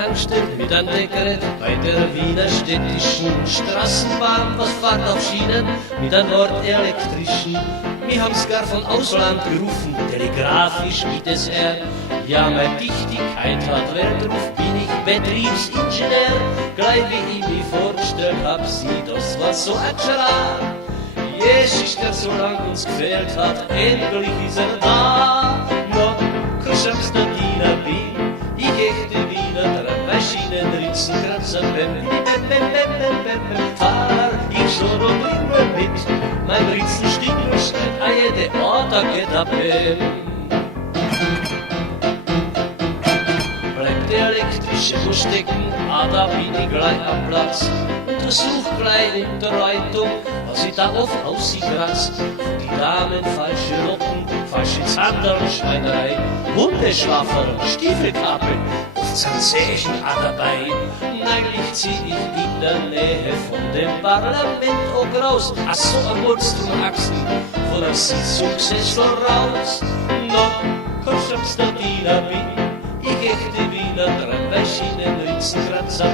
angestellt mit einem Deckgerät bei der Wiener städtischen Straßenbahn, was fahrt auf Schienen mit einem nordelektrischen. Wir haben's gar von Ausland gerufen, telegrafisch wie das R. Ja, meine Dichtigkeit hat Weltruf, bin ich Betriebsingenieur. Gleich wie ich mich vorgestellt hab, sie, das war so ein Gerard. Jesus, der so lang uns gefehlt hat, endlich ist er da. No, koschamst der Diener bin, ich echte Wiener, Maschinen, Ritzenkratzer, fahr ich so noch immer mit, mein Ritzenstiegel schreit, a jede Orta geht ab. Bleibt der elektrische wo stecken, da bin ich gleich am Platz. Untersuch gleich in der Reitung, was ich da oft aus sich kratzt. Die Damen falsche Locken, falsche Zanderlschweinerei, Hundeschwaffer, Stiefelkappe, oft Zanzächen dabei. Eigentlich zieh ich in der Nähe von dem Parlament auch raus, ach so ein Monstrumachsen, von der Sitzungssessel raus. No, koscham's der Diener bin, ich echte Wiener, drei Schienen, Ritzenkratzer,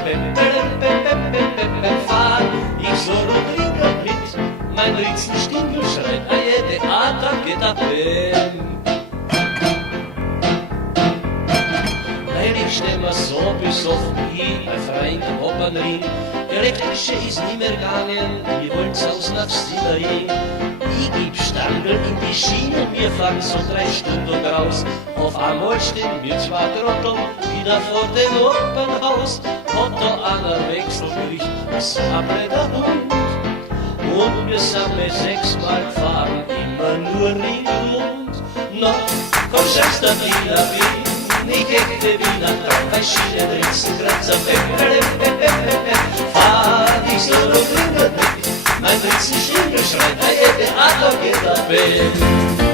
fahr ich so Rodrigo mit, mein Ritzenstingel schreit, a jede Ader geht ab. Weil ich steh mir so besoffen, ich bei freien Opernring, elektrische ist nie mehr gegangen, wir wollen's aus nach Stillerie. Ich geb Stangl in die Schiene, wir fahren so 3 Stunden raus. Auf einmal stehen wir 2 Trotteln wieder vor dem Opernhaus. Hat da einer Wechselgericht, das war der Hund. Und wir sind mit 6-mal gefahren, immer nur Ring im Mund. Na, komm, scheiß der Wiener Wien, ich echte Wiener, bei Schienen, Ritzenkratzer, fahr ich so noch mit, mein Ritzenstiegel schreit, a jede Ader geht ab.